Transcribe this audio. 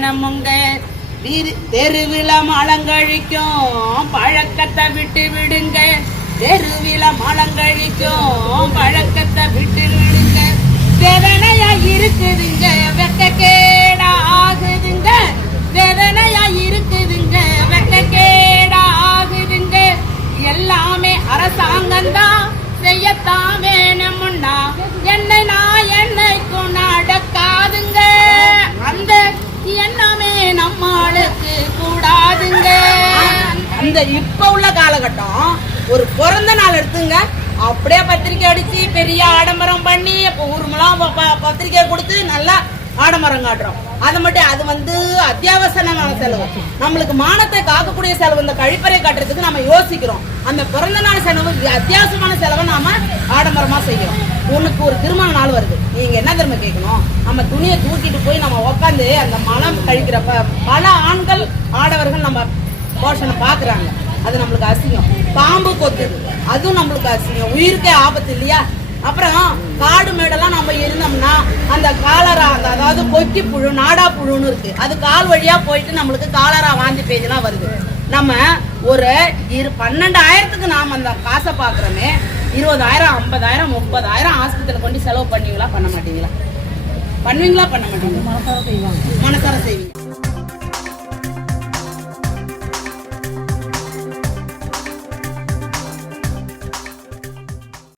ஜனமுங்க தெருவில மலங்கழிக்கும் பழக்கத்தை விட்டு விடுங்க. தெருவில மலங்கழிக்கும் பழக்கத்தை விட்டு விடுங்க. வேதனையா இருக்குதுங்க, வெக்க கேடா ஆகுதுங்க. வேதனையா இருக்குதுங்க, வெக்க கேடா ஆகுதுங்க. எல்லாமே அரசாங்கம் தான் செய்யத்தான் வேணும்னா என்னைக்கும் நடக்காதுங்க. அந்த எண்ணமே நம்மளுக்கு கூடாதுங்க. அந்த இப்ப உள்ள காலகட்டம் ஒரு பிறந்த நாள் எடுத்துங்க, அப்படியே பத்திரிக்கை அடிச்சு பெரிய ஆடம்பரம் பண்ணி ஊர்மலாம் பத்திரிக்கை கொடுத்து நல்லா ஆடம்பரம் காட்டுறோம். அது மட்டும் அது அத்தியாவசியமான செலவு, நம்மளுக்கு மானத்தை காக்கக்கூடிய செலவு. இந்த கழிப்பறை காட்டுறதுக்கு நம்ம யோசிக்கிறோம். அந்த பிறந்த நாள் செலவு அத்தியாவசியமான செலவை நாம ஆடம்பரமா செய்யறோம். உனக்கு ஒரு திருமண நாள் வருது, நீங்க என்ன திரும்ப கேட்கணும்? நம்ம துணியை தூக்கிட்டு போய் நம்ம உட்காந்து அந்த மலம் கழிக்கிறப்ப பல ஆண்கள் ஆடவர்கள் நம்ம போஷனை பாக்குறாங்க. அது நம்மளுக்கு அசிங்கம். பாம்பு கொத்துது, அதுவும் நம்மளுக்கு அசிங்கம், உயிருக்கே ஆபத்து இல்லையா? அப்புறம் காடு மேடெல்லாம் நம்ம இருந்தோம்னா அந்த காலரா, அதாவது கொக்கி புழு, நாடா புழுன்னு இருக்கு, அது கால் வழியா போயிட்டு நம்மளுக்கு காலரா வாந்தி பேஜெல்லாம் வருது. நம்ம ஒரு 12,000க்கு நாம அந்த காசை பாக்குறோமே, 20,000, 50,000, 30,000 ஆஸ்பத்திரியில கொண்டு செலவு பண்ணுவீங்களா? பண்ண மாட்டீங்களா? பண்ணுவீங்களா? பண்ண மாட்டீங்களா? மனசார செய்வீங்க.